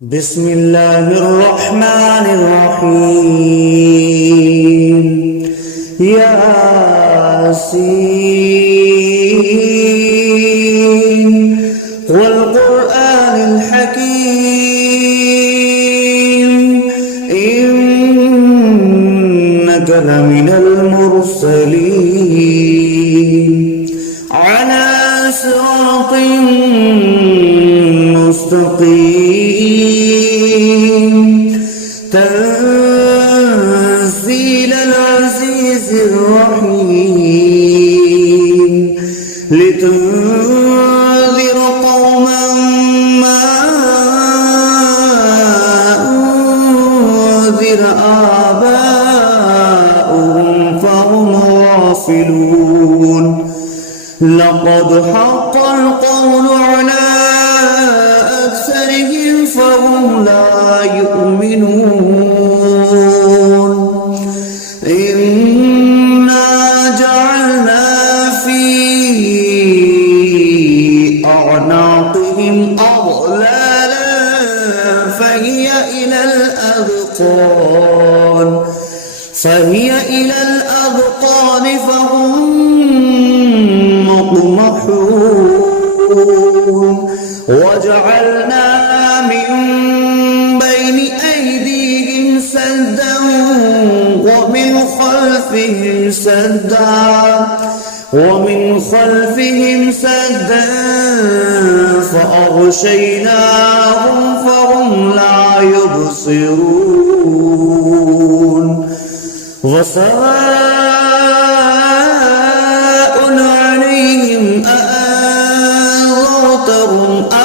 بسم الله الرحمن الرحيم. ياسين والقرآن الحكيم إنك لمن المرسلين على صراط مستقيم تنزيل العزيز الرحيم لتنذر قوما ما أنذر آباؤهم فهم غافلون. لقد حق القول على أكثرهم فهم لا يؤمنون. إنا جعلنا في أعناقهم أغلالا فهي إلى الأذقان فهم مقمحون. وجعلنا من بين أيديهم سدا ومن خلفهم سدا فأغشيناهم فهم لا يبصرون. وسواء عليهم أأنذرتهم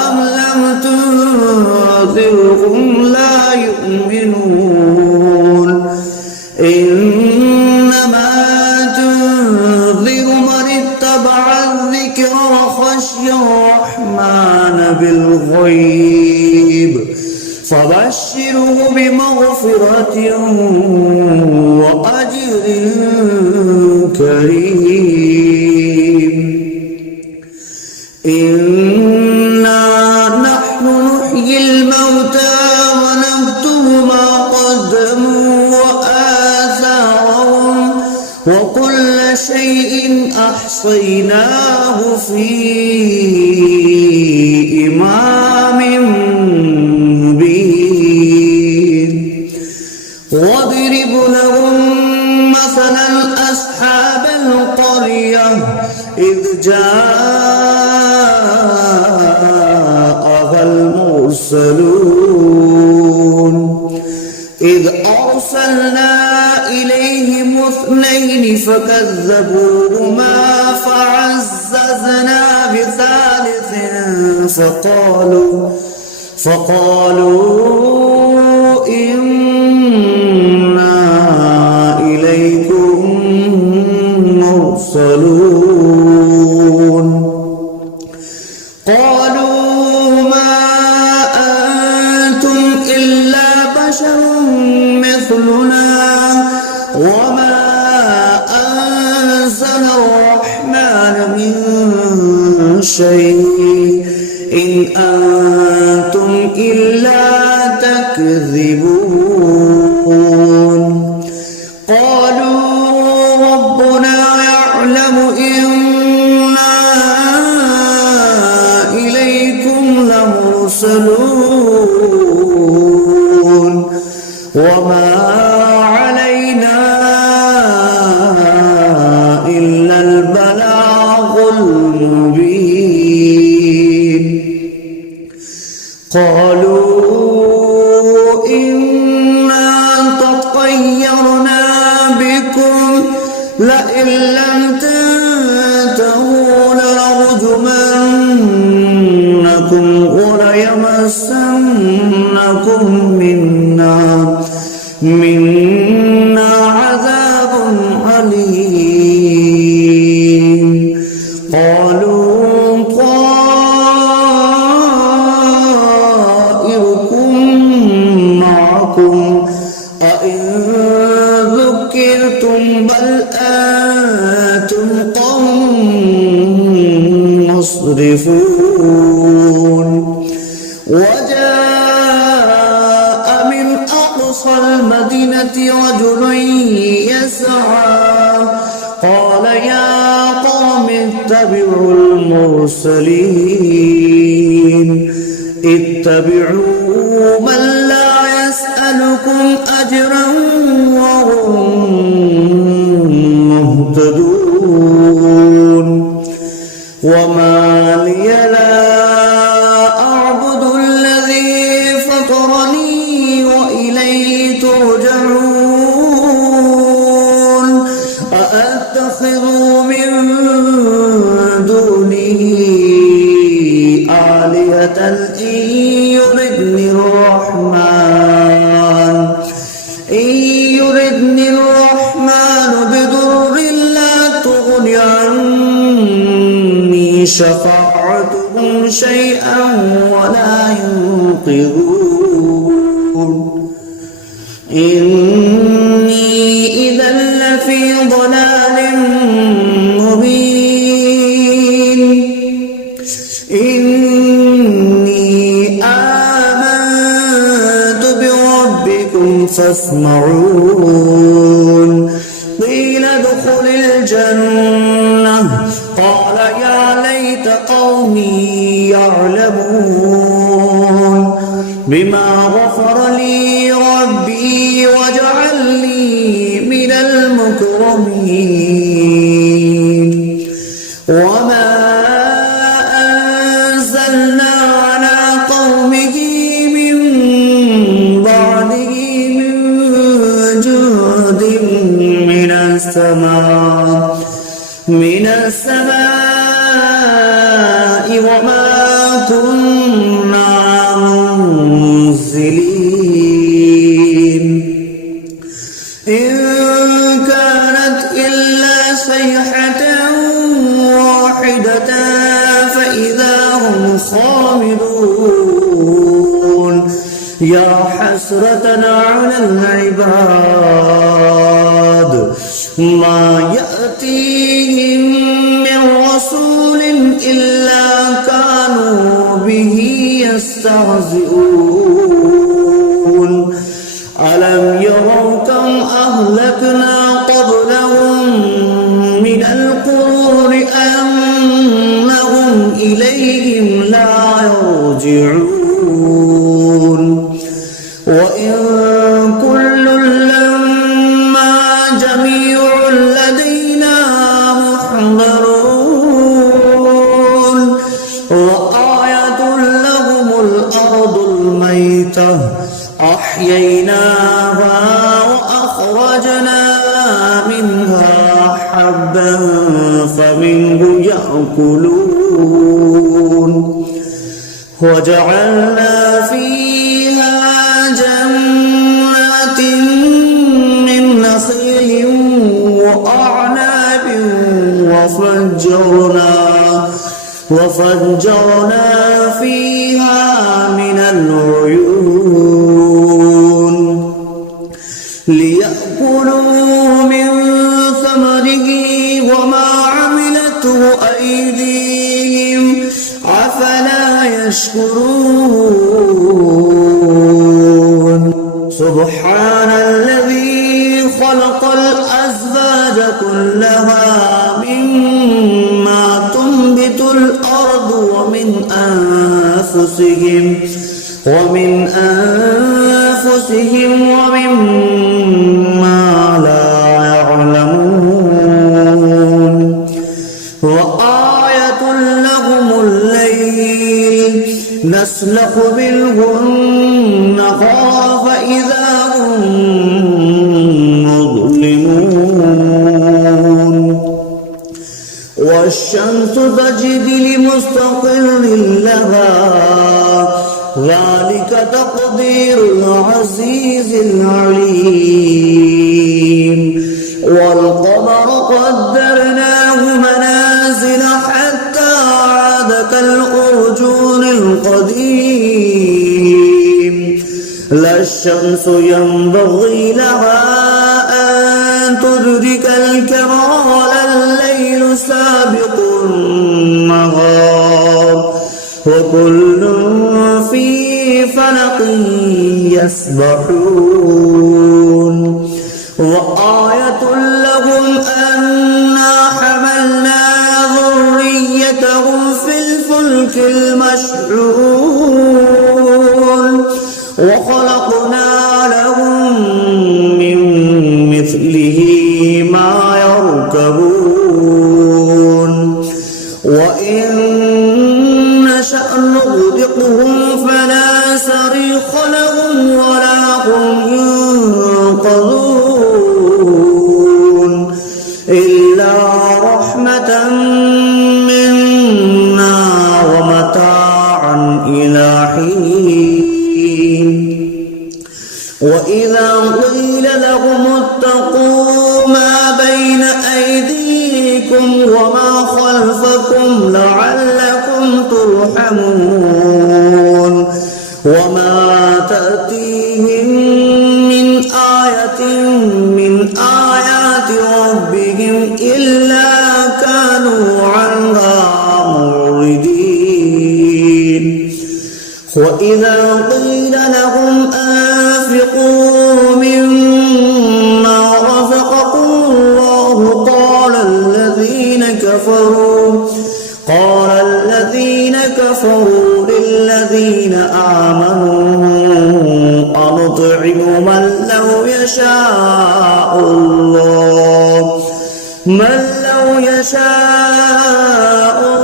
أم لم تنذرهم لا يؤمنون. إنما تنذر من اتبع الذكر وخشي الرحمن بالغيب فبشره بمغفرة وأجر كريم. إنا نحن نحيي الموتى ونكتب ما قدموا وآثارهم وكل شيء أحصيناه في إمام مبين. واضرب لهم مثلا أصحاب القرية إذ جاءها المرسلون إذ أرسلنا إليهم اثنين فكذبوهما فعززنا بثالث فقالوا إنا إليكم مرسلون. قالوا ما أنتم إلا بشر مثلنا وما أنزل الرحمن من شيء إن أنتم إلا تكذبون. قالوا ربنا يعلم إنا إليكم لمرسلون وما علينا إلا البلاغ المبين. قالوا إنا تطيرنا بكم لئن لم تنتهوا لنرجمنكم وليمسنكم منا عذاب أليم. قالوا طائركم معكم أئن ذكرتم بل أنتم قوم مسرفون. وجاء أقصى المدينة رجل يسعى قال يا قوم اتبعوا المرسلين اتبعوا من لا يسألكم أجرا وهم مهتدون وما لي لا أعبد الذي فطرني وإليه ترجعون أأتخذ من دونه آلهة إن يردني الرحمن بضر لا تغن عني شفاعتهم شيئا ولا ينقذون إني إذا لفي ضلال مبين إني آمنت بربكم فاسمعون قيل ادخل الجنة قال يا ليت قومي يعلمون بما غفر لي ربي وجعلني من المكرمين وما أنزلنا على قومه من بعده من جند من السماء وما كنا منزلين إن كانت إلا صيحة واحدة فإذا هم خامدون يا حسرة على العباد ما يأتيهم من رسول إلا كانوا به يستهزئون ألم يروا كم أهلكنا قبلهم من القرون أنهم إليهم لا يرجعون وإن كل لما جميع لدينا محضرون وآية لهم الأرض الميتة أحييناها وأخرجنا منها حبا فمنه يأكلون وجعلنا فيها جنات من نخيل وأعناب وفجرنا فيها من العيون ليأكلوا من ثمره وما عملته أيديهم أفلا يشكرون سبحان الذي خلق الأزواج كلها مما تنبت الأرض ومن أنفسهم ومما لا يعلمون وآية لهم الليل نسلخ منه النهار فإذا هم مظلمون والشمس تجري لمستقر لها ذلك تقدير العزيز العليم والقمر قدرناه منازل حتى عاد كالأرجون القديم لا الشمس ينبغي لها أن تدرك الكمال الليل سابق النهار وكل في فلق يسبحون وخلقنا لهم من مثله ما يركبون وإن نشأ نغرقهم فلا صريخ لهم ولا هم ينقذون إلا رحمة منا ومتاعا إلى حين وإذا قيل لهم اتقوا ما بين أيديكم وما خلفكم لعلكم ترحمون وما تأتيهم من آية من آيات ربهم إلا كانوا عنها معرضين وإذا قيل لهم أنفقوا مما رزقكم الله قال الذين كفروا للذين آمنوا أنطعم من لو يشاء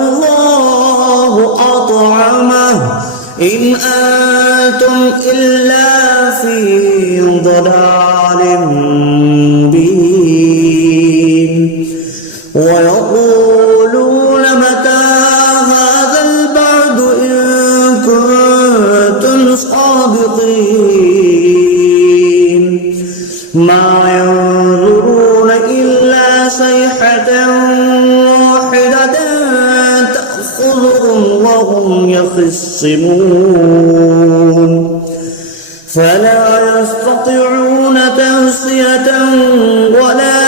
الله أطعمه إن أنتم إلا في ضلال مبين ويقولون متى هذا البعد إن كنتم صادقين ما ينظرون إلا صيحة واحدة تأخذهم وهم يخصمون فلا يستطيعون توصية ولا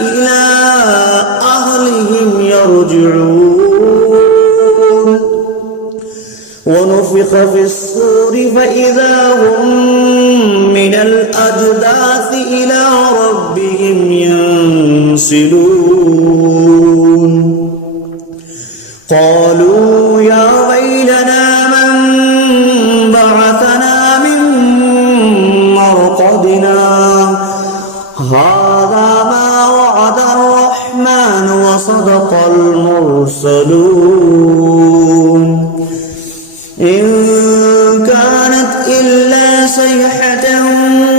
إلى أهلهم يرجعون ونفخ في الصور فإذا هم من الأجداث إلى ربهم ينسلون قالوا يا ويلنا من بعثنا من مرقدنا هذا ما وعد الرحمن وصدق المرسلون إن كانت إلا صيحة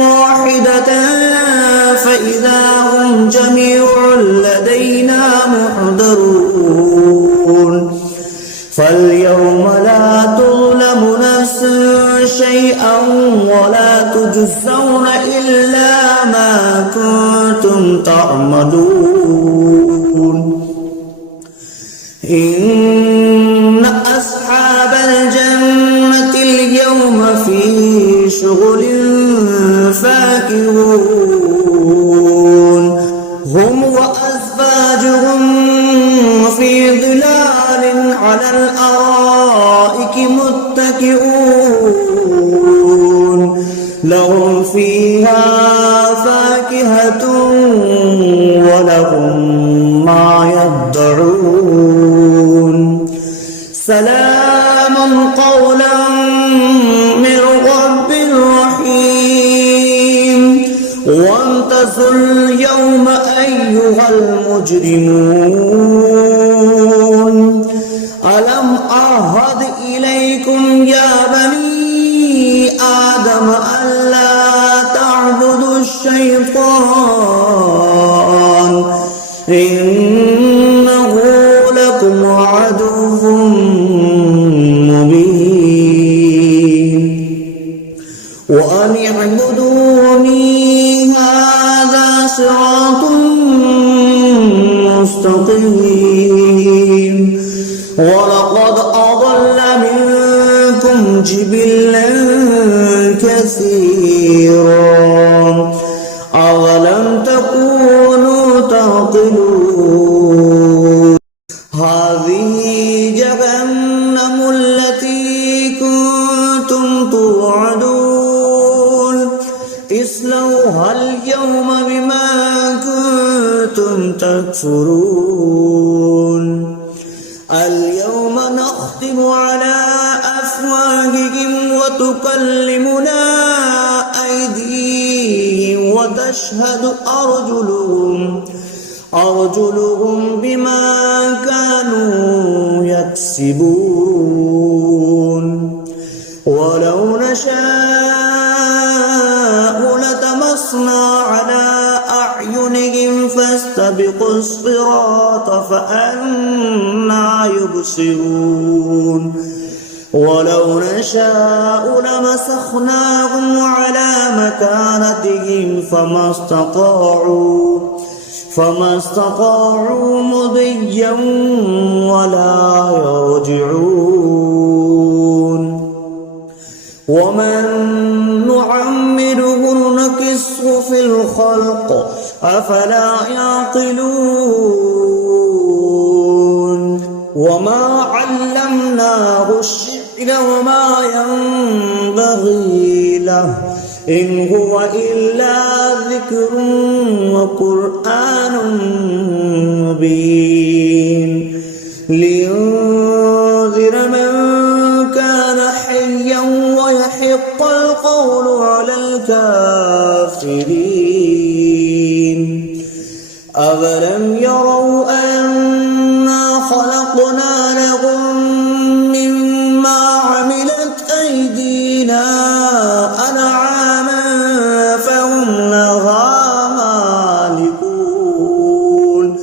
واحدة فإذا هم جميع لدينا محضرون فاليوم لا تظلم نفس شيئا ولا تجزون إلا ما كنتم تعملون إن أصحاب الجنة اليوم في شغل فاكهون هم وأزواجهم في ظلال على الأرائك متكئون لهم فيها فاكهة ولهم ما يدعون سلام قولا من رب رحيم وامتازوا اليوم أيها المجرمون ألم أعهد إليكم يا بني آدم ألا تعبدوا الشيطان إنه لكم عدو مبين وأن اعبدوني هذا صراط مستقيم ولقد أضل منكم جبلا كثيرا أولم تكونوا تعقلون هذه جهنم التي كنتم توعدون اصلوها اليوم بما كنتم تكفرون اليوم نختم على أفواههم وتكلمنا تشهد أرجلهم بما كانوا يكسبون ولو نشاء لطمسنا على أعينهم فاستبقوا الصراط فأنى يبصرون ولو نشاء لمسخناهم على مكانتهم فما استطاعوا مضيا ولا يرجعون ومن نعمره نكسه في الخلق أفلا يعقلون وما علمناه الشعر وما ينبغي له إن هو إلا ذكر وقرآن مبين لينذر من كان حيا ويحق القول على الكافرين أولم يروا أنا خلقنا لهم مما عملت أيدينا أنعاما فهم لها مالكون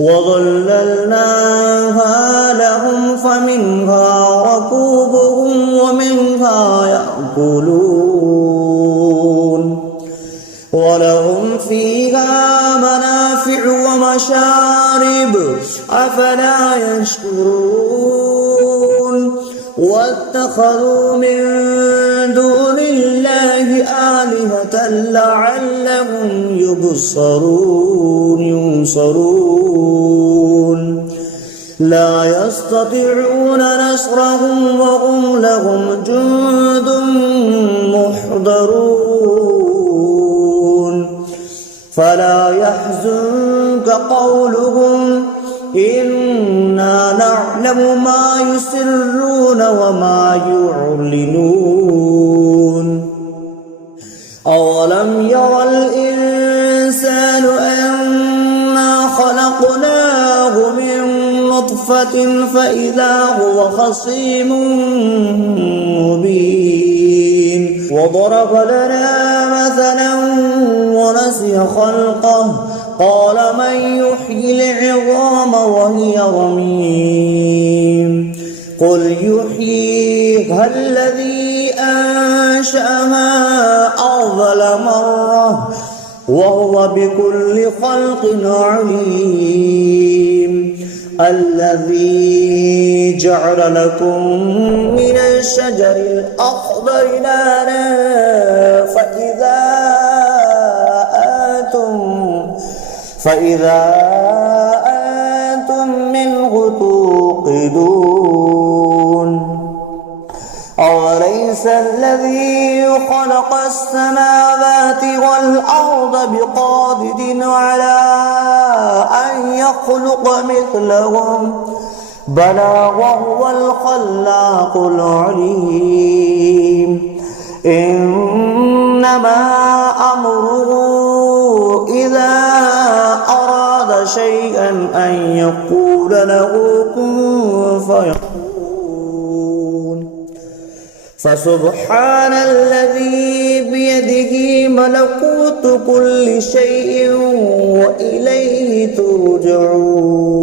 وظللناها لهم فمنها ركوبهم ومنها يأكلون ولهم فيها منافع ومشارب أفلا يشكرون واتخذوا من دون الله آلهة لعلهم ينصرون لا يستطيعون نصرهم وهم لهم جند محضرون فلا يحزنك قولهم إنا نعلم ما يسرون وما يعلنون أولم ير الإنسان أنا خلقناه من نطفة فإذا هو خصيم مبين وضرب لنا مثلا ونسي خلقه قال من يحيي العظام وهي رميم قل يحييها الذي أنشأها أول مرة وهو بكل خلق عليم الذي جعل لكم من الشجر الأخضر نارا فإذا أنتم منه توقدون أوليس الذي خلق السماوات والأرض بقادر على أن يخلق مثلهم بلى وهو الخلاق العليم إنما أمره إذا أراد شيئا أن يقول له كن فيكون فسبحان الذي بيده ملكوت كل شيء وإليه ترجعون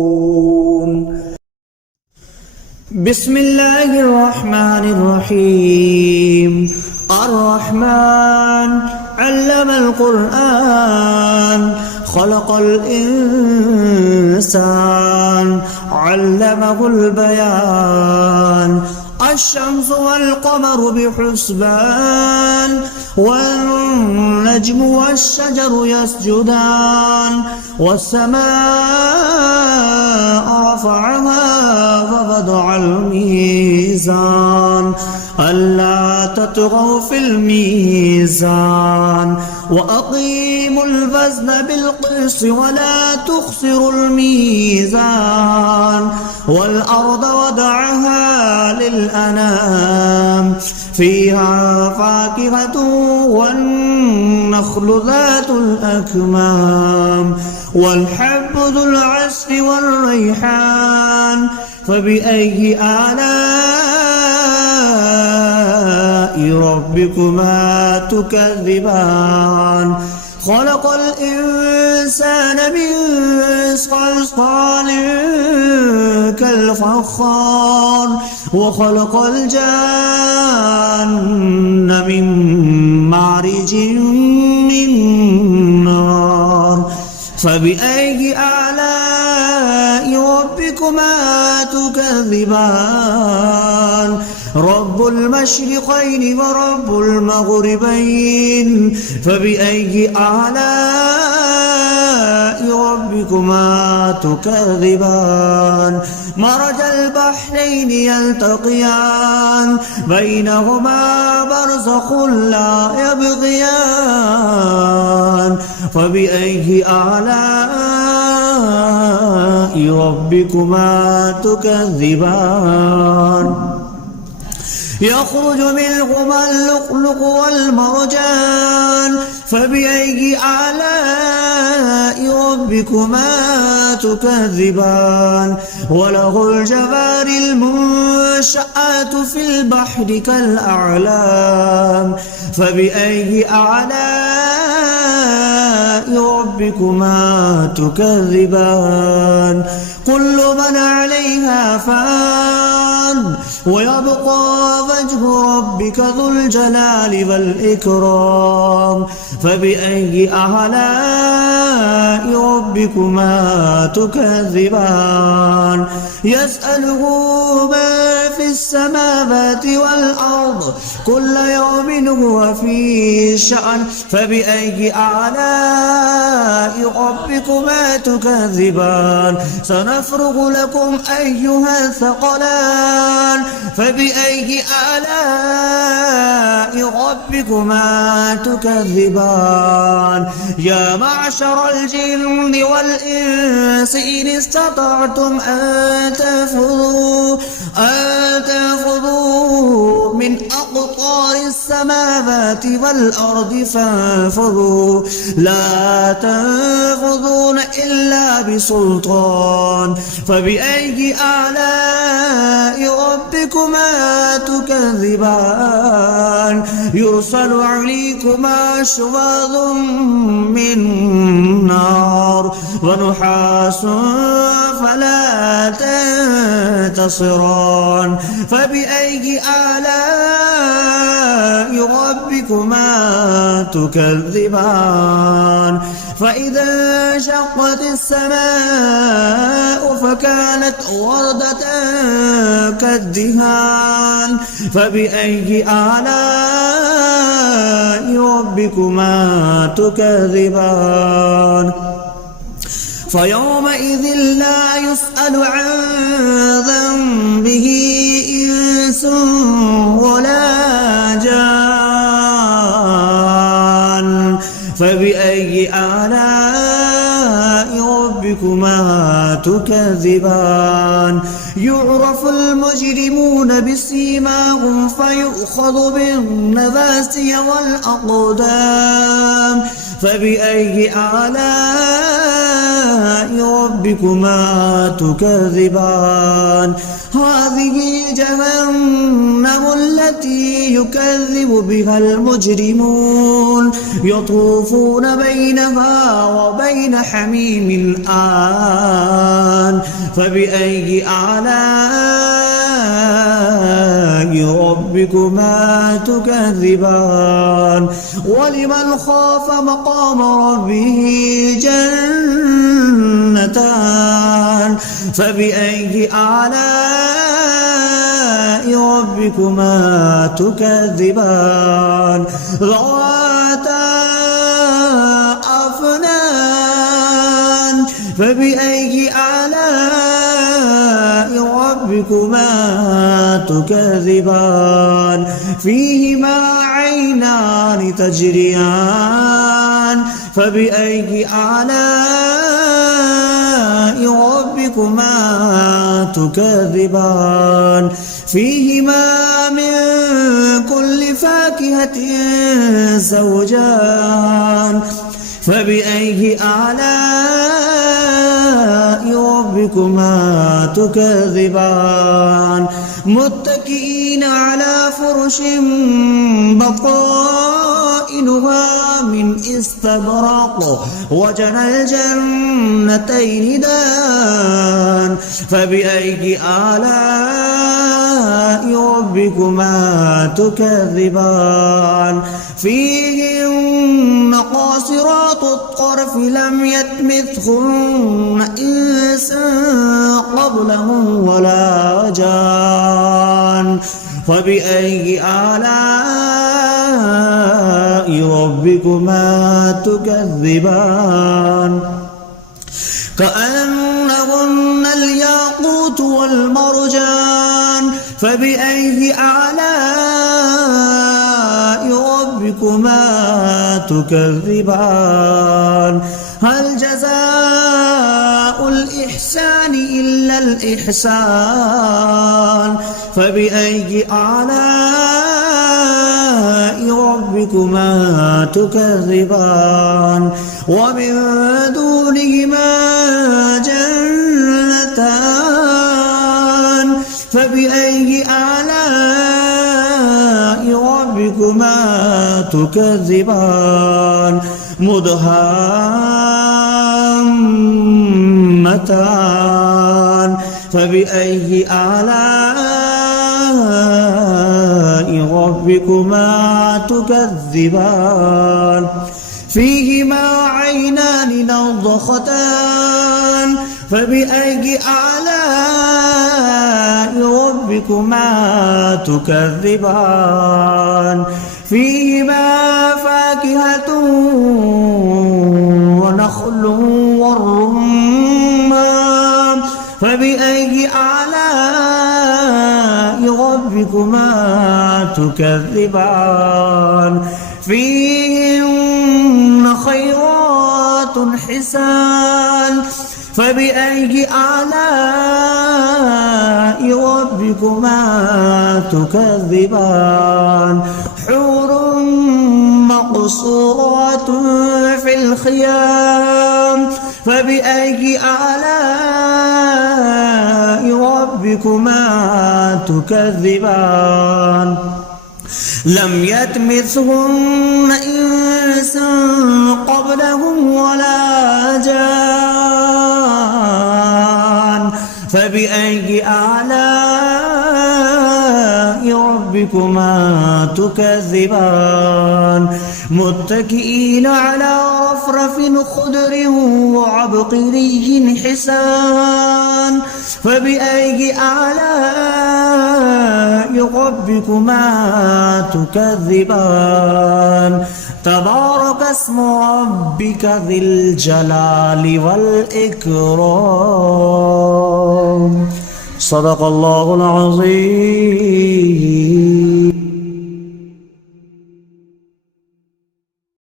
بسم الله الرحمن الرحيم الرحمن علم القرآن خلق الإنسان علمه البيان الشمس والقمر بحسبان والنجم والشجر يسجدان والسماء رفعها فوضع الميزان ألا تطغوا في الميزان وأقيموا الوزن بالقسط ولا تخسروا الميزان والأرض وضعها للأنام فيها فاكهة والنخل ذات الأكمام والحب ذو العصف والريحان فبأي آلاء ربكما تكذبان خلق الإنسان من صلصال كالفخار وخلق الجان من مارج من نار فبأي آلاء ربكما تكذبان رب المشرقين ورب المغربين فبأي آلاء ربكما تكذبان مرج البحرين يلتقيان بينهما برزخ لا يبغيان فبأي آلاء ربكما تكذبان يخرج منهما اللؤلؤ والمرجان فبأي آلاء ربكما تكذبان وله الجوار المنشآت في البحر كالأعلام فبأي آلاء ربكما تكذبان كل من عليها فان ويبقى وجه ربك ذو الجلال والإكرام فبأي آلاء ربكما تكذبان يسأله ما في السماوات والأرض كل يوم هو في شأن فبأي آلاء ربكما تكذبان سنفرغ لكم أيها الثقلان فبأي آلاء ربكما تكذبان يا معشر الجن والإنس إن استطعتم أن تنفذوا من أقطار السماوات والأرض فانفذوا لا تنفذون إلا بسلطان فبأي آلاء ربكما تكذبان يرسل عليكما شواظ من نار ونحاس فلا تنتصران فبأي آلاء ربكما تكذبان فإذا انشقت السماء فكانت وردة كالدهان فبأي آلاء ربكما تكذبان فيومئذ لا يسأل عن ذنبه إنس ولا جان فبأي آلاء ربكما تكذبان يعرف المجرمون بسيماهم فيؤخذ بالنواسي والأقدام فبأي آلاء ربكما تكذبان هذه جهنم التي يكذب بها المجرمون يطوفون بينها وبين حميم آن فبأي آلاء ربكما تكذبان ولمن خاف مقام ربه جنتان فبأي آلاء ربكما تكذبان ذواتا أفنان فبأي آلاء ربكما تكذبان فيهما عينان تجريان فبأي آلاء ربكما تكذبان فيهما من كل فاكهة زوجان فبأي آلاء ربكما تكذبان متكئين على فرش بطائنها من استبرق وجنى الجنتين دان فبأي آلاء ربكما تكذبان فيهن قاصرات الطرف لم يطمثهن إنس قبلهم ولا جان فبأي آلاء ربكما تكذبان كأنهن الياقوت والمرجان فبأي آلاء ربكما تكذبان هل جزاء الإحسان إلا الإحسان فبأي آلاء ربكما تكذبان ومن دونهما جنتان فبأي آلاء ربكما تكذبان مدهامتان فبأي آلاء ربكما تكذبان فيهما عينان نضختان فبأي آلاء ربكما تكذبان فيهما فاكهة ونخل والرمان فبأي آلاء ربكما تكذبان فيهن خيرات حسان فبأي آلاء ربكما تكذبان حور مقصورات في الخيام فبأي آلاء ربكما تكذبان لم يطمثهن إنس قبلهم ولا جان فبأي آلاء ربكما تكذبان متكئين على رفرف خضر وعبقري حسان فبأي آلاء ربكما تكذبان تبارك اسم ربك ذي الجلال والإكرام صدق الله العظيم.